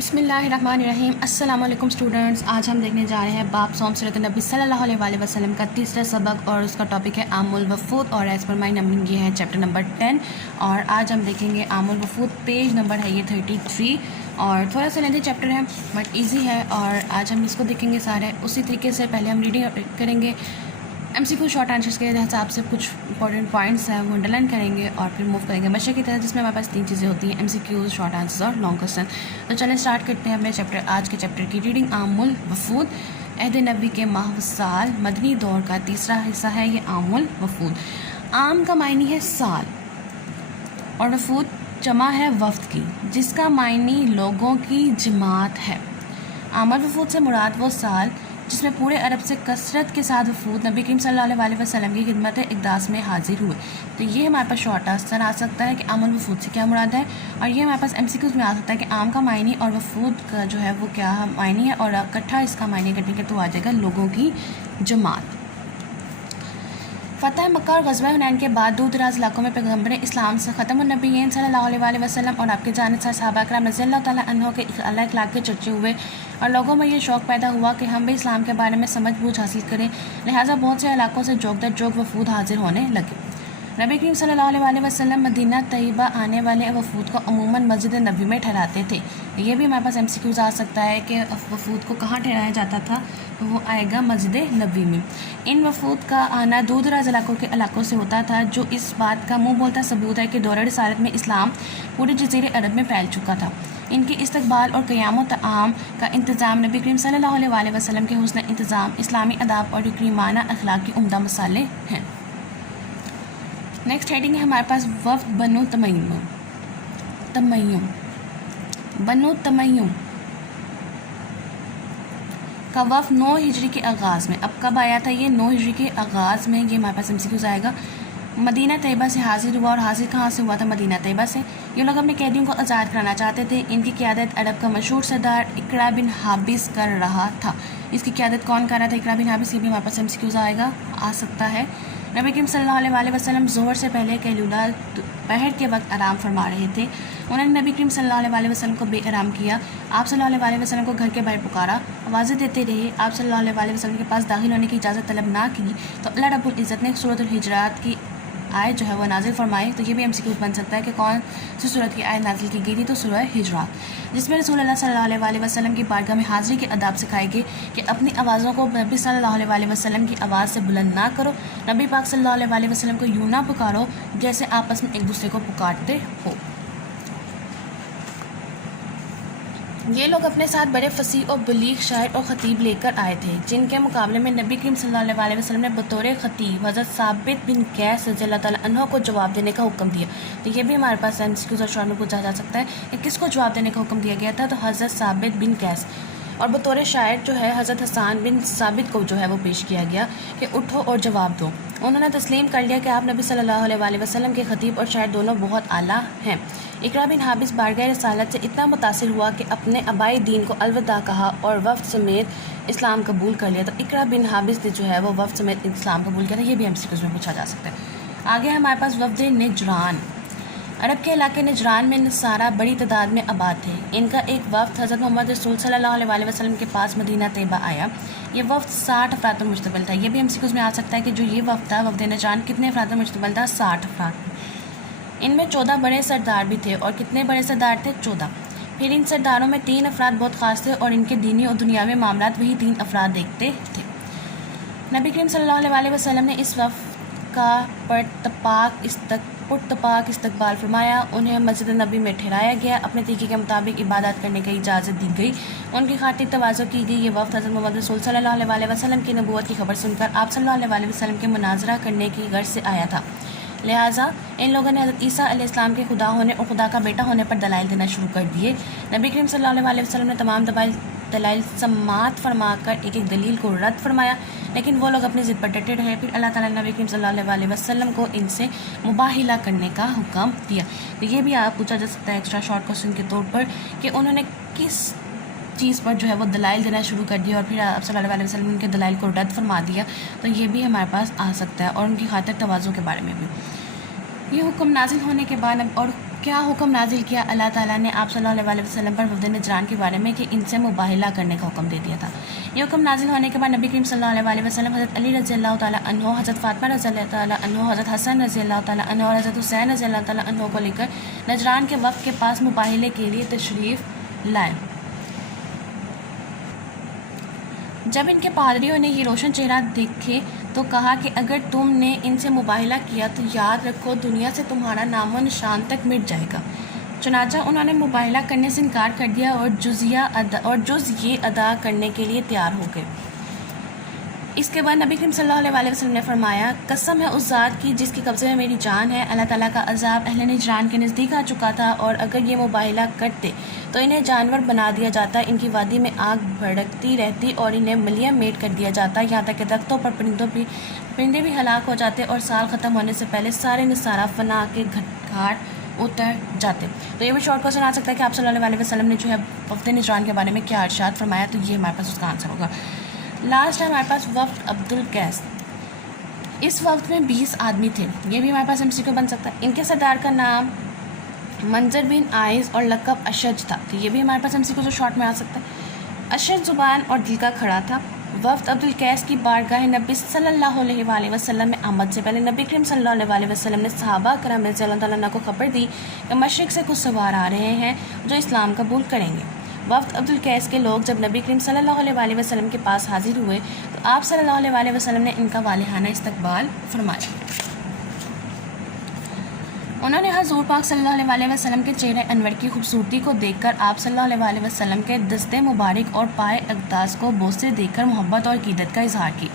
بسم اللہ الرحمن الرحیم۔ السلام علیکم اسٹوڈنٹس، آج ہم دیکھنے جا رہے ہیں باب سوم سیرت نبی صلی اللہ علیہ وسلم کا تیسرا سبق، اور اس کا ٹاپک ہے عام الوفود، اور ایز پر مائی نمبرنگ یہ ہے چیپٹر نمبر 10، اور آج ہم دیکھیں گے عام الوفود، پیج نمبر ہے یہ 33، اور تھوڑا سا لیندی چیپٹر ہے بٹ ایزی ہے، اور آج ہم اس کو دیکھیں گے سارے اسی طریقے سے۔ پہلے ہم ریڈنگ کریں گے، ایم سی کیو شارٹ آنسرس کے حساب سے کچھ امپورٹنٹ پوائنٹس ہیں وہ انڈر لائن کریں گے، اور پھر موو کریں گے مشق کی طرح، جس میں ہمارے پاس 3 چیزیں ہوتی ہیں: M C Qs, short answers اور لانگ کوسچن۔ تو چلیں اسٹارٹ کرتے ہیں اپنے آج کے چیپٹر کی ریڈنگ۔ عام الوفود، عہد نبی کے ماہ و سال، مدنی دور کا تیسرا حصہ ہے یہ عام الوفود۔ عام کا معنی ہے سال، اور وفود جمع ہے وفد کی، جس کا معنی لوگوں کی جماعت ہے۔ عام الوفود سے مراد وہ سال جس میں پورے عرب سے کثرت کے ساتھ وفود نبی کریم صلی اللہ علیہ وسلم کی خدمت اقداس میں حاضر ہوئے۔ تو یہ ہمارے پاس شارٹ آنسر آ سکتا ہے کہ عام الوفود سے کیا مراد ہے، اور یہ ہمارے پاس ایم سی کیوز میں آ سکتا ہے کہ عام کا معنی اور وفود کا جو ہے وہ کیا معنی ہے، اور اکٹھا اس کا معنی کرنے کے تو آ جائے گا لوگوں کی جماعت۔ فتح مکہ اور غزوہ حنین کے بعد دور دراز علاقوں میں پیغمبر اسلام سے ختم النبیین صلی اللہ علیہ وسلم اور آپ کے جانشین صحابہ کرام رضی اللہ تعالیٰ عنہ کے اعلیٰ اخلاق کے چرچے ہوئے، اور لوگوں میں یہ شوق پیدا ہوا کہ ہم بھی اسلام کے بارے میں سمجھ بوجھ حاصل کریں، لہٰذا بہت سے علاقوں سے جوگ در جوگ وفود حاضر ہونے لگے۔ نبی کریم صلی اللہ علیہ وسلم مدینہ طیبہ آنے والے وفود کو عموماً مسجد نبوی میں ٹھہراتے تھے۔ یہ بھی ہمارے پاس ایم سی کیوز آ سکتا ہے کہ وفود کو کہاں ٹھہرایا جاتا تھا، تو وہ آئے گا مسجد نبوی میں۔ ان وفود کا آنا دور دراز علاقوں سے ہوتا تھا، جو اس بات کا منہ بولتا ثبوت ہے کہ دورہ رسالت میں اسلام پورے جزیرے عرب میں پھیل چکا تھا۔ ان کے استقبال اور قیام و طعام کا انتظام نبی کریم صلی اللہ علیہ وسلم کے حسن انتظام، اسلامی آداب اور کریمانہ اخلاق کی عمدہ مثالیں ہیں۔ نیکسٹ ہیڈنگ ہے ہمارے پاس وفد بنو تمیم۔ بنو تمیم کا وفد 9 ہجری کے آغاز میں، اب کب آیا تھا یہ؟ 9 ہجری کے آغاز میں، یہ ہمارے پاس ایم سی کیوز آئے گا۔ مدینہ طیبہ سے حاضر ہوا، اور حاضر کہاں سے ہوا تھا؟ مدینہ طیبہ سے۔ یہ لوگ اپنے قیدیوں کو آزاد کرانا چاہتے تھے۔ ان کی قیادت عرب کا مشہور سردار اقرا بن حابس کر رہا تھا۔ اس کی قیادت کون کر رہا تھا؟ اقرا بن حابس۔ یہ بھی ہمارے پاس ایم سی کیوز آ سکتا ہے۔ نبی کریم صلی اللہ علیہ وسلم ظہر سے پہلے قیلولہ پہر کے وقت آرام فرما رہے تھے۔ انہوں نے نبی کریم صلی اللہ علیہ وسلم کو بے آرام کیا۔ آپ صلی اللہ علیہ وسلم کو گھر کے باہر پکارا، آوازیں دیتے رہے۔ آپ صلی اللہ علیہ وسلم کے پاس داخل ہونے کی اجازت طلب نہ کی تو اللہ رب العزت نے سورۃ الحجرات کی آیت جو ہے وہ نازل فرمائی۔ تو یہ بھی ایم سی کیوز بن سکتا ہے کہ کون سی سورت کی آیت نازل کی گئی تھی؟ تو سورہ حجرات، جس میں رسول اللہ صلی اللہ علیہ وسلم کی بارگاہ میں حاضری کے آداب سکھائے گئے کہ اپنی آوازوں کو نبی صلی اللہ علیہ وسلم کی آواز سے بلند نہ کرو، نبی پاک صلی اللہ علیہ وسلم کو یوں نہ پکارو جیسے آپس میں ایک دوسرے کو پکارتے ہو۔ یہ لوگ اپنے ساتھ بڑے فصیح اور بلیغ شاعر اور خطیب لے کر آئے تھے، جن کے مقابلے میں نبی کریم صلی اللہ علیہ وسلم نے بطور خطیب حضرت ثابت بن قیس رضی اللہ تعالیٰ عنہ کو جواب دینے کا حکم دیا۔ تو یہ بھی ہمارے پاس ایم سی کیوز اور شارٹ میں پوچھا جا سکتا ہے کہ کس کو جواب دینے کا حکم دیا گیا تھا؟ تو حضرت ثابت بن قیس، اور بطور شاعر جو ہے حضرت حسان بن ثابت کو جو ہے وہ پیش کیا گیا کہ اٹھو اور جواب دو۔ انہوں نے تسلیم کر لیا کہ آپ نبی صلی اللہ علیہ وسلم کے خطیب اور شاعر دونوں بہت اعلیٰ ہیں۔ اقرا بن حابس بارگاہ رسالت سے اتنا متاثر ہوا کہ اپنے آبائی دین کو الوداع کہا اور وفد سمیت اسلام قبول کر لیا۔ تو اقرا بن حابس نے جو ہے وہ وفد سمیت اسلام قبول کیا تھا۔ یہ بھی ایم سی کیوز میں پوچھا جا سکتا ہے۔ آگے ہمارے پاس وفد نجران۔ عرب کے علاقے نجران میں نصارہ بڑی تعداد میں آباد تھے۔ ان کا ایک وفد حضرت محمد رسول صلی اللہ علیہ وسلم کے پاس مدینہ طیبہ آیا۔ یہ وفد 60 افراد پر مشتمل تھا۔ یہ بھی ایم سی کیوز میں آ سکتا ہے کہ جو یہ وفد تھا، وفد نجران، کتنے افراد پر مشتمل تھا؟ 60 افراد۔ ان میں 14 بڑے سردار بھی تھے، اور کتنے بڑے سردار تھے؟ 14۔ پھر ان سرداروں میں 3 افراد بہت خاص تھے، اور ان کے دینی اور دنیاوی معاملات وہی 3 افراد دیکھتے تھے۔ نبی کریم صلی اللہ علیہ وسلم نے اس وفد کا پرتپاک استقبال فرمایا۔ انہیں مسجد نبی میں ٹھہرایا گیا، اپنے طریقے کے مطابق عبادات کرنے کی اجازت دی گئی، ان کی خاطر تواضع کی گئی۔ یہ وفد حضرت محمد رسول صلی اللہ علیہ وسلم کی نبوت کی خبر سن کر آپ صلی اللہ علیہ وسلم کے مناظرہ کرنے کی غرض سے آیا تھا، لہٰذا ان لوگوں نے حضرت عیسیٰ علیہ السلام کے خدا ہونے اور خدا کا بیٹا ہونے پر دلائل دینا شروع کر دیے۔ نبی کریم صلی اللہ علیہ وسلم نے تمام دلائل سماعت فرما کر ایک ایک دلیل کو رد فرمایا، لیکن وہ لوگ اپنی ضد پر ڈٹے رہے۔ پھر اللہ تعالیٰ نے نبی کریم صلی اللہ علیہ وسلم کو ان سے مباہلہ کرنے کا حکم دیا۔ تو یہ بھی آپ پوچھا جا سکتا ہے ایکسٹرا شارٹ کوسچن کے طور پر کہ انہوں نے کس چیز پر جو ہے وہ دلائل دینا شروع کر دیا، اور پھر آپ صلی اللہ علیہ وسلم نے ان کے دلائل کو رد فرما دیا۔ تو یہ بھی ہمارے پاس آ سکتا ہے، اور ان کی خاطر تواضع کے بارے میں بھی۔ یہ حکم نازل ہونے کے بعد اور کیا حکم نازل کیا اللہ تعالیٰ نے آپ صلی اللہ علیہ وسلم پر وفد نجران کے بارے میں کہ ان سے مباہلہ کرنے کا حکم دے دیا تھا؟ یہ حکم نازل ہونے کے بعد نبی کریم صلی اللہ علیہ وسلم حضرت علی رضی اللہ تعالیٰ عنہ، حضرت فاطمہ رضی اللہ تعالیٰ عنہ، حضرت حسن رضی اللہ تعالیٰ عنہ اور حضرت حسین رضی اللہ تعالیٰ عنہ کو لے کر نجران کے وفد کے پاس مباہلے کے لیے تشریف لائے۔ جب ان کے پادریوں نے یہ روشن چہرہ دیکھے تو کہا کہ اگر تم نے ان سے مباہلہ کیا تو یاد رکھو دنیا سے تمہارا نام و نشان تک مٹ جائے گا۔ چنانچہ انہوں نے مباہلہ کرنے سے انکار کر دیا اور جزیہ ادا کرنے کے لیے تیار ہو گئے۔ اس کے بعد نبی کریم صلی اللہ علیہ وسلم نے فرمایا، قسم ہے اس ذات کی جس کے قبضے میں میری جان ہے، اللہ تعالیٰ کا عذاب اہل نجران کے نزدیک آ چکا تھا، اور اگر یہ مباہلہ کرتے تو انہیں جانور بنا دیا جاتا، ان کی وادی میں آگ بھڑکتی رہتی اور انہیں ملیہ میٹ کر دیا جاتا، یہاں تک کہ درختوں پر پرندے بھی ہلاک ہو جاتے اور سال ختم ہونے سے پہلے سارے نصارہ فنا کے گھاٹ اتر جاتے۔ تو یہ بھی شارٹ کوشچن آ سکتا ہے کہ آپ صلی اللہ علیہ وسلم نے جو ہے وفد نجران کے بارے میں کیا ارشاد فرمایا، تو یہ ہمارے پاس اس کا آنسر ہوگا۔ لاسٹ ہے ہمارے پاس وفد عبدالقیس۔ اس وفد میں 20 آدمی تھے، یہ بھی ہمارے پاس MCQ بن سکتا ہے۔ ان کے سردار کا نام منظر بن عائز اور لقب اشج تھا، تو یہ بھی ہمارے پاس MCQ جو شارٹ میں آ سکتا ہے۔ اشج زبان اور دل کا کھڑا تھا۔ وفد عبدالقیس کی بارگاہ نبی صلی اللہ علیہ وآلہ وسلم میں آمد سے پہلے نبی کریم صلی اللہ علیہ وسلم نے صحابہ کرام رضی اللہ تعالیٰ عنہ کو خبر دی کہ مشرق سے کچھ سوار آ رہے ہیں جو اسلام قبول کریں گے۔ وفد عبدالقیس کے لوگ جب نبی کریم صلی اللہ علیہ وآلہ وسلم کے پاس حاضر ہوئے تو آپ صلی اللہ علیہ وآلہ وسلم نے ان کا والہانہ استقبال فرمایا۔ انہوں نے حضور پاک صلی اللہ علیہ وآلہ وسلم کے چہرے انور کی خوبصورتی کو دیکھ کر آپ صلی اللہ علیہ وآلہ وسلم کے دستے مبارک اور پائے اقداس کو بوسے دے کر محبت اور عقیدت کا اظہار کی۔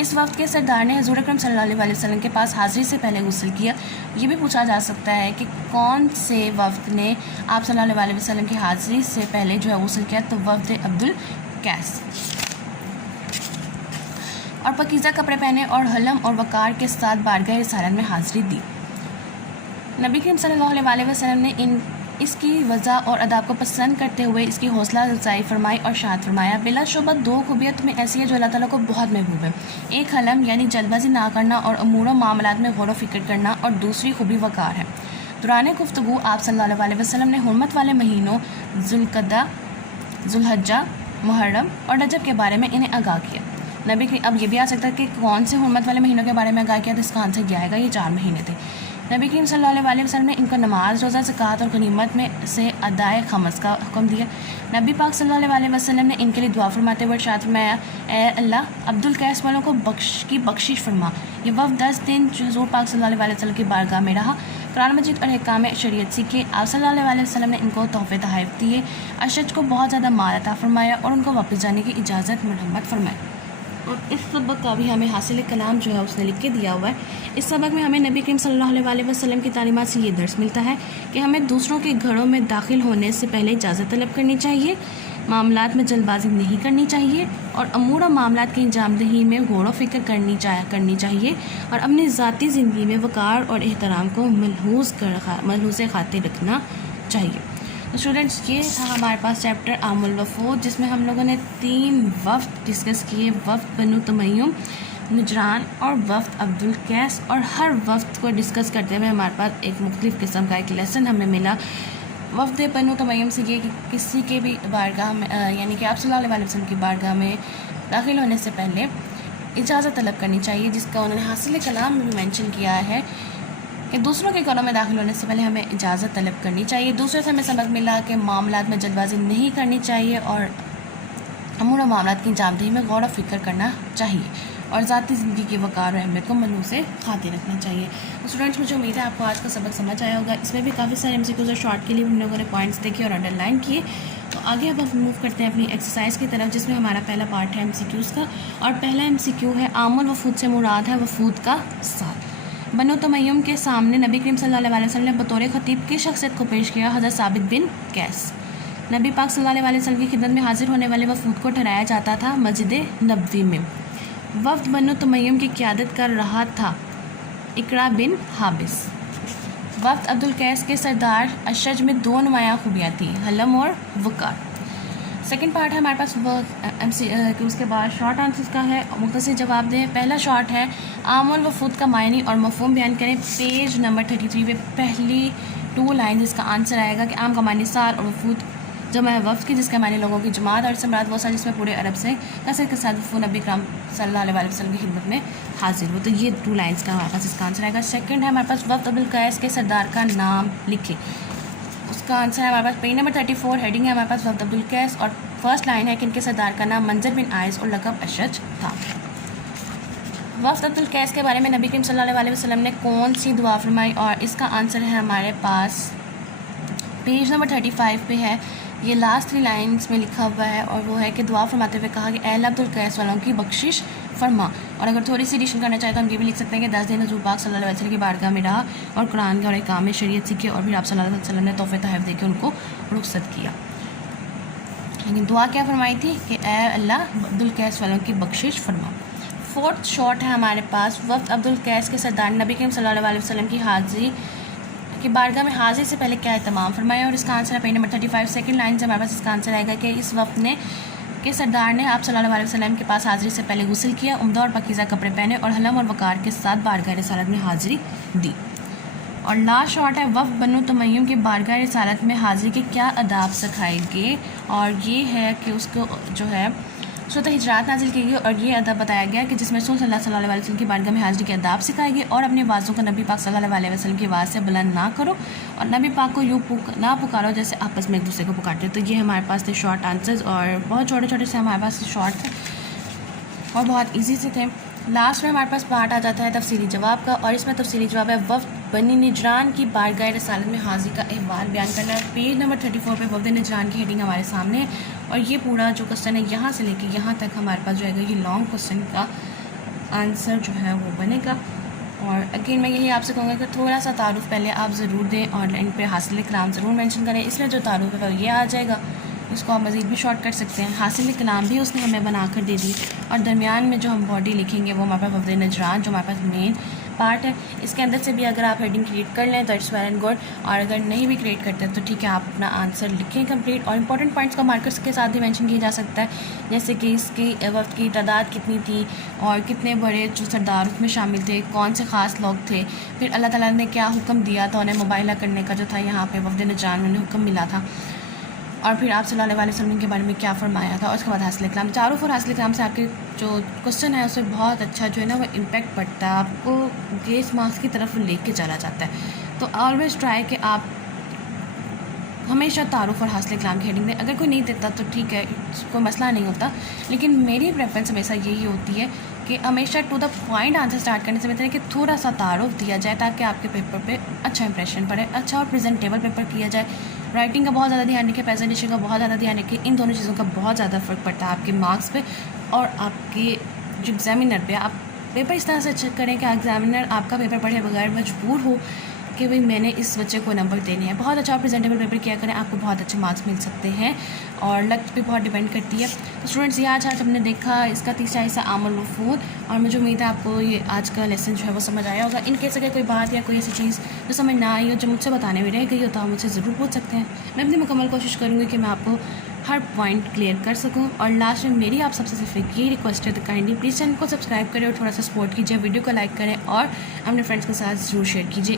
اس وفد کے سردار نے حضور اکرم صلی اللہ علیہ وسلم کے پاس حاضری سے پہلے غسل کیا۔ یہ بھی پوچھا جا سکتا ہے کہ کون سے وفد نے آپ صلی اللہ علیہ وسلم کی حاضری سے پہلے جو ہے غسل کیا، تو وفد عبدالقیس۔ اور پاکیزہ کپڑے پہنے اور حلم اور وقار کے ساتھ بارگاہ رسالت میں حاضری دی۔ نبی کریم صلی اللہ علیہ وسلم نے اس کی وضع اور اداب کو پسند کرتے ہوئے اس کی حوصلہ افزائی فرمائی اور ارشاد فرمایا، بلا شبہ 2 خوبیاں تمہیں ایسی ہے جو اللہ تعالیٰ کو بہت محبوب ہے، ایک حلم یعنی جلد بازی نہ کرنا اور امور و معاملات میں غور و فکر کرنا، اور دوسری خوبی وقار ہے۔ دوران گفتگو آپ صلی اللہ علیہ وسلم نے حرمت والے مہینوں ذوالقعدہ، ذوالحجہ، محرم اور رجب کے بارے میں انہیں آگاہ کیا۔ نبی کی اب یہ بھی آ سکتا ہے کہ کون سے حرمت والے مہینوں کے بارے میں آگاہ کیا، تو اس کا آنسر یہ آئے گا، یہ 4 مہینے تھے۔ نبی کریم صلی اللہ علیہ وسلم نے ان کو نماز، روزہ، زکوٰۃ اور غنیمت میں سے ادائے خمس کا حکم دیا۔ نبی پاک صلی اللہ علیہ وسلم نے ان کے لیے دعا فرماتے ہوئے ارشاد فرمایا، اے اللہ عبدالقیس والوں کو بخشش فرما۔ یہ وفد 10 دن حضور پاک صلی اللہ علیہ وسلم کی بارگاہ میں رہا، قرآن مجید اور احکام شریعت سیکھے۔ آپ صلی اللہ علیہ وسلم نے ان کو تحفے تحائف دیے، اشج کو بہت زیادہ مال عطا فرمایا اور ان کو واپس جانے کی اجازت مرحمت فرمائی۔ اور اس سبق کا بھی ہمیں حاصل کلام جو ہے اس نے لکھ کے دیا ہوا ہے۔ اس سبق میں ہمیں نبی کریم صلی اللہ علیہ وسلم کی تعلیمات سے یہ درس ملتا ہے کہ ہمیں دوسروں کے گھروں میں داخل ہونے سے پہلے اجازت طلب کرنی چاہیے، معاملات میں جلد بازی نہیں کرنی چاہیے، اور امور و معاملات کی انجام دہی میں غور و فکر کرنی چاہیے، اور اپنی ذاتی زندگی میں وقار اور احترام کو ملحوظ خاطر رکھنا چاہیے۔ تو اسٹوڈنٹس، یہ تھا ہمارے پاس چیپٹر عام الوفود، جس میں ہم لوگوں نے 3 وفد ڈسکس کیے، وفد بنو تمیم، نجران اور وفد عبدالقیس، اور ہر وفد کو ڈسکس کرتے ہوئے ہمارے پاس ایک مختلف قسم کا ایک لیسن ہمیں ملا۔ وفد بنو تمیم سے یہ کہ کسی کے بھی بارگاہ میں یعنی کہ آپ صلی اللہ علیہ وسلم کی بارگاہ میں داخل ہونے سے پہلے اجازت طلب کرنی چاہیے، جس کا انہوں نے حاصل کلام میں بھی مینشن کیا ہے کہ دوسروں کے گھروں میں داخل ہونے سے پہلے ہمیں اجازت طلب کرنی چاہیے۔ دوسرے سے ہمیں سبق ملا کہ معاملات میں جلد بازی نہیں کرنی چاہیے، اور امور و معاملات کی انجام دہی میں غور و فکر کرنا چاہیے، اور ذاتی زندگی کی وقار و اہمیت کو ملحوظ خاطر رکھنا چاہیے۔ اسٹوڈنٹس، مجھے امید ہے آپ کو آج کا سبق سمجھ آیا ہوگا۔ اس میں بھی کافی سارے MCQs اور شارٹ کے لیے ہم لوگوں نے پوائنٹس دیکھے اور انڈر لائن کیے۔ تو آگے اب ہم موو کرتے ہیں اپنی ایکسرسائز کی طرف، جس میں ہمارا پہلا پارٹ ہے MCQs کا، اور پہلا MCQ ہے عام الوفود سے مراد ہے وفود کا ساتھ۔ بنو تمیم کے سامنے نبی کریم صلی اللہ علیہ وسلم نے بطور خطیب کی شخصیت کو پیش کیا، حضرت ثابت بن قیس۔ نبی پاک صلی اللہ علیہ وسلم کی خدمت میں حاضر ہونے والے وفود کو ٹھہرایا جاتا تھا مسجد نبوی میں۔ وفد بنو تمیم کی قیادت کر رہا تھا اقرا بن حابس۔ وفد عبدالقیس کے سردار اشج میں 2 نمایاں خوبیاں تھیں، حلم اور وقار۔ سیکنڈ پارٹ ہے ہمارے پاس اس کے بعد شارٹ آنسرز کا ہے، مختصر جواب دیں۔ پہلا شارٹ ہے عام الوفود کا معنی اور مفہوم بیان کریں، پیج نمبر 33 پہ پہلی 2 لائن اس کا آنسر آئے گا کہ عام کا معنی سال اور وفود جمع ہے وفد کی، جس کے معنی لوگوں کی جماعت، اور اس سے مراد وہ سال جس میں پورے عرب سے کثرت کے ساتھ وفود نبی کرام صلی اللہ علیہ وسلم کی خدمت میں حاضر ہو. تو یہ 2 لائنس کا ہمارے پاس اس کا آنسر آئے گا. سیکنڈ ہے ہمارے پاس وفد عبدالقیس کے سردار کا نام لکھے. اس کا آنسر ہے ہمارے پاس پیج نمبر 34. ہیڈنگ ہے ہمارے پاس وفد عبدالقیس اور فرسٹ لائن ہے کہ ان کے سردار کا نام منظر بن آئس اور لقب اشج تھا. وفد عبدالقیس کے بارے میں نبی کریم صلی اللہ علیہ وسلم نے کون سی دعا فرمائی؟ اور اس کا آنسر ہے ہمارے پاس پیج نمبر 35 پہ ہے. یہ لاسٹ 3 لائنس میں لکھا ہوا ہے اور وہ ہے کہ دعا فرماتے ہوئے کہا کہ اے اللہ عبدالقیس والوں کی بخشش فرما. اور اگر تھوڑی سی ایڈیشن کرنا چاہے تو ہم یہ بھی لکھ سکتے ہیں کہ 10 دن حضور پاک صلی اللہ علیہ وسلم کی بارگاہ میں رہا اور قرآن کا اور احکام شریعت سیکھے اور پھر آپ صلی اللہ علیہ وسلم نے تحفے تحائف دے کے ان کو رخصت کیا. لیکن دعا کیا فرمائی تھی کہ اے اللہ عبدالقیس والوں کی بخشش فرما. فورتھ شارٹ ہے ہمارے پاس وفد عبدالقیس کے سردار نبی کریم صلی اللہ علیہ وسلم کی حاضری کی بارگاہ میں حاضری سے پہلے کیا اہتمام فرمایا؟ اور اس کا آنسر ہے پیج نمبر 35. سیکنڈ لائن سے ہمارے پاس اس کا آنسر آئے گا کہ اس وقت نے کے سردار نے آپ صلی اللہ علیہ وسلم کے پاس حاضری سے پہلے غسل کیا، عمدہ اور پاکیزہ کپڑے پہنے اور حلم اور وقار کے ساتھ بارگاہ رسالت میں حاضری دی. اور لاسٹ شارٹ ہے وفد بنو تمیم کی بارگاہ رسالت میں حاضری کے کیا آداب سکھائے گے؟ اور یہ ہے کہ اس کو جو ہے سورۃ حجرات نازل کی گئی اور یہ ادب بتایا گیا کہ جس میں رسول صلی اللہ علیہ وسلم کی بارگاہ میں حاضری کے آداب سکھائے گئے. اور اپنی آوازوں کو نبی پاک صلی اللہ علیہ وسلم کی آواز سے بلند نہ کرو اور نبی پاک کو یوں نہ پکارو جیسے آپس میں ایک دوسرے کو پکارتے. تو یہ ہمارے پاس تھے شارٹ آنسرز اور بہت چھوٹے چھوٹے سے ہمارے پاس شارٹ تھے اور بہت ایزی سے تھے. لاسٹ میں ہمارے پاس پارٹ آ جاتا ہے تفصیلی جواب کا اور اس میں تفصیلی جواب ہے وفد بنی نجران کی بارگاہ رسالت میں حاضری کا احوال بیان کرنا ہے. پیج نمبر 34 پہ وفد نجران کی ہیڈنگ ہمارے سامنے ہے اور یہ پورا جو کوسچن ہے یہاں سے لے کے یہاں تک ہمارے پاس جو ہے یہ لانگ کوسچن کا آنسر جو ہے وہ بنے گا. اور اگین میں یہی آپ سے کہوں گا کہ تھوڑا سا تعارف پہلے آپ ضرور دیں اور ان پہ حاصل کلام ضرور مینشن کریں. اس لیے جو تعارف ہے وہ یہ آ جائے گا، اس کو آپ مزید بھی شارٹ کر سکتے ہیں. حاصل کلام بھی اس نے ہمیں بنا کر دے دی اور درمیان میں جو ہم باڈی لکھیں گے وہ ہمارے پاس وفد نجران جو ہمارے پاس مین پارٹ ہے. اس کے اندر سے بھی اگر آپ ہیڈنگ کریٹ کر لیں تو اٹس ویل اینڈ گڈ، اور اگر نہیں بھی کریٹ کرتے تو ٹھیک ہے آپ اپنا آنسر لکھیں کمپلیٹ. اور امپورٹنٹ پوائنٹس کو مارکرس کے ساتھ بھی مینشن کیا جا سکتا ہے، جیسے کہ اس کی وقت کی تعداد کتنی تھی اور کتنے بڑے جو سردار اس میں شامل تھے، کون سے خاص لوگ تھے، پھر اللہ تعالیٰ نے کیا حکم دیا تھا انہیں مباہلہ کرنے کا جو تھا یہاں پہ وفد نجران میں حکم ملا تھا، اور پھر آپ صلی اللہ علیہ وسلم کے بارے میں کیا فرمایا تھا. اور اس کے بعد حاصل کلام. تعارف اور حاصل کلام سے آپ کے جو کوسچن ہے اس سے بہت اچھا جو ہے نا وہ امپیکٹ پڑتا ہے، آپ کو گیس مارکس کی طرف لے کے چلا جاتا ہے. تو آلویز ٹرائی کہ آپ ہمیشہ تعارف اور حاصل کلام کی ہیڈنگ دیں. اگر کوئی نہیں دیتا تو ٹھیک ہے، کوئی مسئلہ نہیں ہوتا، لیکن میری پریفرنس ہمیشہ یہی ہوتی ہے کہ ہمیشہ to the point answer start کرنے سے بہتر ہے کہ تھوڑا سا تعارف دیا جائے تاکہ آپ کے پیپر پہ اچھا امپریشن پڑے، اچھا اور پریزنٹیبل پیپر کیا جائے. رائٹنگ کا بہت زیادہ دھیان رکھیں، پریزنٹیشن کا بہت زیادہ دھیان رکھیں. ان دونوں چیزوں کا بہت زیادہ فرق پڑتا ہے آپ کے مارکس پہ اور آپ کے جو ایگزامینر پہ. آپ پیپر اس طرح سے چیک کریں کہ ایگزامینر آپ کا پیپر پڑھے بغیر مجبور ہو کہ بھئی میں نے اس بچے کو نمبر دینے ہیں. بہت اچھا پریزنٹیبل پیپر کیا کریں، آپ کو بہت اچھے مارکس مل سکتے ہیں اور لک پہ بہت ڈیپینڈ کرتی ہے. تو اسٹوڈنٹس یہ آج ہم نے دیکھا اس کا تیسرا حصہ عام الوفود، اور مجھے امید ہے آپ کو یہ آج کا لیسن جو ہے وہ سمجھ آیا ہوگا. ان کیس اگر کوئی بات یا کوئی ایسی چیز جو سمجھ نہ آئی ہو جو مجھ سے بتانے میں رہ گئی ہو تو آپ مجھ سے ضرور پوچھ سکتے ہیں. میں اپنی مکمل کوشش کروں گی کہ میں آپ کو ہر پوائنٹ کلیئر کر سکوں. اور لاسٹ میں میری آپ سب سے صرف ایک یہ ریکویسٹ ہے تو کائنڈلی پلیز چینل کو سبسکرائب کریں اور تھوڑا سا سپورٹ کیجیے، ویڈیو کو لائک کریں اور اپنے فرینڈس کے ساتھ ضرور شیئر کیجیے.